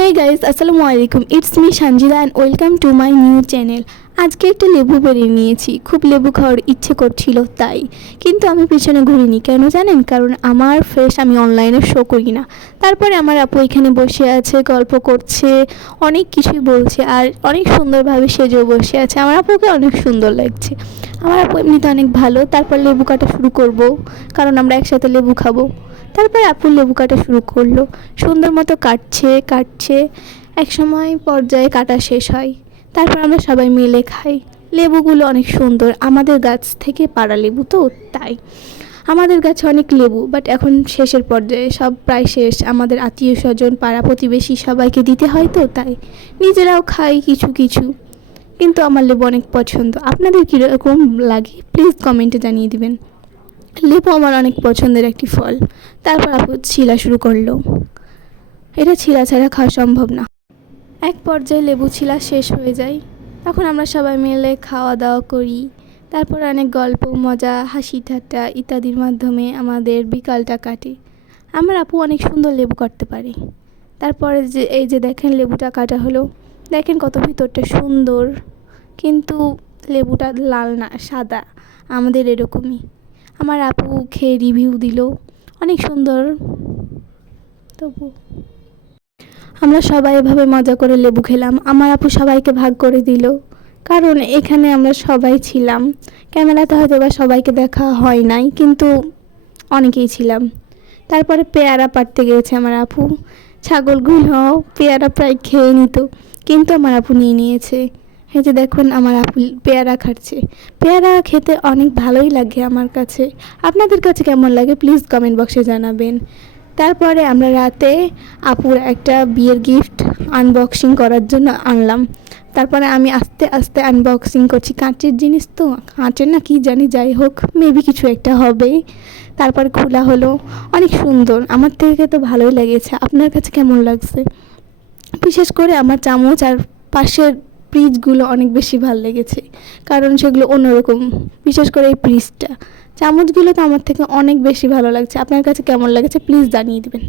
Hey guys, আসসালামু আলাইকুম। It's me Sanjida and welcome to my new channel. আজকে একটা লেবু পেড়ে নিয়েছি, খুব লেবু খাওয়ার ইচ্ছে করছিল তাই, কিন্তু আমি পিছনে ঘুরিনি। কেন জানেন? কারণ আমার ফেস আমি অনলাইনে শো করি না। তারপরে আমার আপু এখানে বসে আছে, গল্প করছে, অনেক কিছুই বলছে আর অনেক সুন্দরভাবে সেজেও বসে আছে। আমার আপুকে অনেক সুন্দর লাগছে। আমার আপু এমনিতে অনেক ভালো। তারপর লেবু কাটা শুরু করব, কারণ আমরা একসাথে লেবু খাবো। তারপর আপু লেবু কাটা শুরু করলো, সুন্দর মতো কাটছে। এক সময় পর্যায়ে কাটা শেষ হয়, তারপর আমরা সবাই মিলে খাই। লেবুগুলো অনেক সুন্দর, আমাদের গাছ থেকে পাড়া লেবু তো তাই। আমাদের গাছে অনেক লেবু, বাট এখন শেষের পর্যায়ে, সব প্রায় শেষ। আমাদের আত্মীয় স্বজন, পাড়া প্রতিবেশী সবাইকে দিতে হয় তো তাই, নিজেরাও খাই কিছু কিছু। কিন্তু আমার লেবু অনেক পছন্দ। আপনাদের কীরকম লাগে প্লিজ কমেন্টে জানিয়ে দিবেন। লেবু আমার অনেক পছন্দের একটি ফল। তারপর আপু ছিলা শুরু করলো। এটা ছিলা ছাড়া খাওয়া সম্ভব না। এক পর্যায়ে লেবু ছিলা শেষ হয়ে যায়, তখন আমরা সবাই মিলে খাওয়া দাওয়া করি। তারপর অনেক গল্প, মজা, হাসি ঠাট্টা ইত্যাদির মাধ্যমে আমাদের বিকালটা কাটে। আমার আপু অনেক সুন্দর লেবু কাটতে পারে। তারপরে এই যে দেখেন লেবুটা কাটা হলো, দেখেন কত ভিতরটা সুন্দর, কিন্তু লেবুটা লাল না, সাদা, আমাদের এরকমই। আমার আপু খেয়ে রিভিউ দিল, অনেক সুন্দর। তবু আমরা সবাই এভাবে মজা করে লেবু খেলাম। আমার আপু সবাইকে ভাগ করে দিল, কারণ এখানে আমরা সবাই ছিলাম। ক্যামেরাতে হয়তো বা সবাইকে দেখা হয় নাই, কিন্তু অনেকেই ছিলাম। তারপরে পেয়ারা পাড়তে গিয়েছে আমার আপু। ছাগলগুলো পেয়ারা প্রায় খেয়ে নিত, কিন্তু আমার আপু নিয়ে নিয়েছে। এই যে দেখুন আমার আপু পেয়ারা খাচ্ছে। পেয়ারা খেতে অনেক ভালোই লাগে আমার কাছে। আপনাদের কাছে কেমন লাগে প্লিজ কমেন্ট বক্সে জানাবেন। তারপরে আমরা রাতে আপুর একটা বিয়ের গিফট আনবক্সিং করার জন্য আনলাম। তারপরে আমি আস্তে আস্তে আনবক্সিং করছি। কাঁচের জিনিস তো, কাঁচের না কি জানি, যাই হোক মেবি কিছু একটা হবে। তারপর খোলা হলো, অনেক সুন্দর, আমার থেকে তো ভালোই লেগেছে। আপনার কাছে কেমন লাগছে? বিশেষ করে আমার চামচ আর পাশের পিসগুলো অনেক বেশি ভালো লেগেছে, কারণ সেগুলো অন্যরকম। বিশেষ করে এই পিসটা, চামচগুলো তো আমার থেকে অনেক বেশি ভালো লাগছে। আপনার কাছে কেমন লেগেছে প্লিজ জানিয়ে দেবেন।